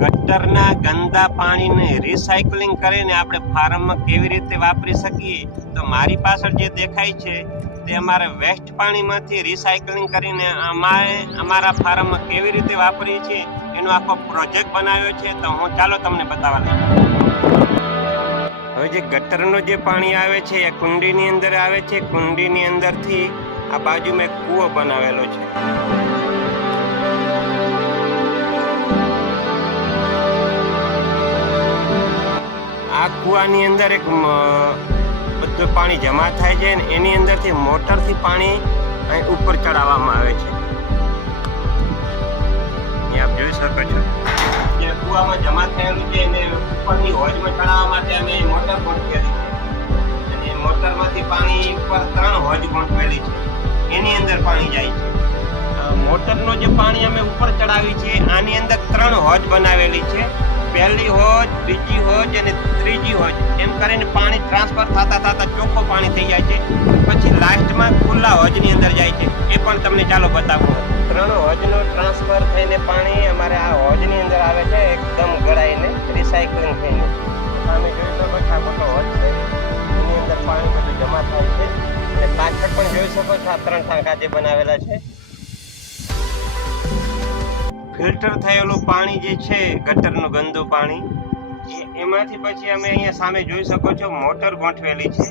ગટરના ગંદા પાણીને રિસાયકલિંગ કરીને આપણે ફાર્મમાં કેવી રીતે વાપરી શકીએ, તો મારી પાછળ જે દેખાય છે તે અમારે વેસ્ટ પાણીમાંથી રિસાયકલિંગ કરીને અમારા ફાર્મમાં કેવી રીતે વાપરીએ છીએ એનો આખો પ્રોજેક્ટ બનાવ્યો છે. તો હું ચાલો તમને બતાવવા લાગુ. હવે જે ગટરનું જે પાણી આવે છે એ કુંડીની અંદર આવે છે. કુંડીની અંદરથી આ બાજુમાં એક કૂવો બનાવેલો છે. આ કૂવાની અંદર એક બધું પાણી જમા થાય છે અને એની અંદરથી મોટરથી પાણી અહીં ઉપર ચડાવવામાં આવે છે. એ આપ જોઈ શકો છો. જે કૂવામાં જમા થયેલું છે એને ઉપરની હોજમાં ચડાવવા માટે અમે મોટર ગોઠવેલી છે અને મોટરમાંથી પાણી ઉપર 3 હોજ ગોઠવેલી છે. એની અંદર પાણી જાય છે. મોટરનો જે પાણી અમે ઉપર ચડાવી છે આની અંદર 3 હોજ બનાવેલી છે. પહેલી હોજ, બીજી હોજ અને ત્રીજી હોજ, એમ કરીને પાણી ટ્રાન્સફર થતા ચોખ્ખું પાણી થઈ જાય છે. પછી લાસ્ટમાં ખુલ્લા હોજની અંદર જાય છે. એ પણ તમને ચાલો બતાવું. 3 હોજનું ટ્રાન્સફર થઈને પાણી અમારે આ હોજની અંદર આવે છે, એકદમ ગળાઈને રિસાયકલિંગ થઈને. તમે જોઈ શકો છો આ મોટો હોજ છે, એની અંદર પાણી બધું જમા થાય છે અને પાછળ પણ જોઈ શકો છો આ 3 ટાંકા જે બનાવેલા છે. ફિલ્ટર થયેલું પાણી જે છે ગટરનું ગંદુ પાણી, એમાંથી પછી અમે અહીંયા સામે જોઈ શકો છો મોટર ગોઠવેલી છે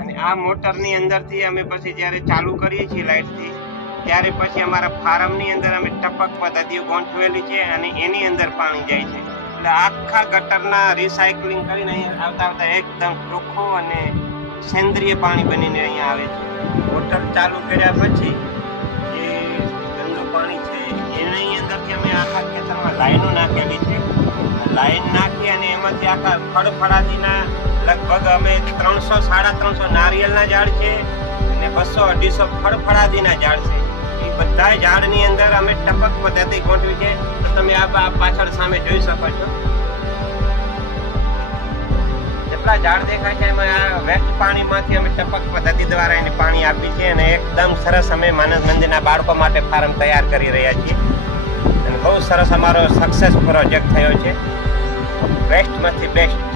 અને આ મોટરની અંદરથી અમે પછી જ્યારે ચાલુ કરીએ છીએ લાઇટથી, ત્યારે પછી અમારા ફાર્મની અંદર અમે ટપક પદ્ધતિઓ ગોઠવેલી છે અને એની અંદર પાણી જાય છે. એટલે આખા ગટરના રિસાયકલિંગ કરીને અહીંયા આવતા એકદમ ચોખ્ખું અને સેન્દ્રિય પાણી બનીને અહીંયા આવે છે. મોટર ચાલુ કર્યા પછી જે ગંદુ પાણી છે એની અંદરથી અમે આખા ખેતરમાં લાઈનો નાખેલી છે. લાઈન નાખી અને એમાંથી આખા ફળફળાદીના લગભગ અમે 300-350 નારિયેળના ઝાડ છે અને 200-250 ફળફળાદીના ઝાડ છે. એ બધા ઝાડની અંદર અમે ટપક પદ્ધતિ ગોઠવી છે. તો તમે આ પાછળ સામે જોઈ શકો છો. જેટલા ઝાડ દેખાય છે એમાં આ વેસ્ટ પાણીમાંથી અમે ટપક પદ્ધતિ દ્વારા એને પાણી આપી છે અને એકદમ સરસ અમે માનસ મંદિરના બાળકો માટે ફાર્મ તૈયાર કરી રહ્યા છીએ અને બહુ સરસ અમારો સક્સેસ પ્રોજેક્ટ થયો છે. બેસ્ટમાંથી બેસ્ટ.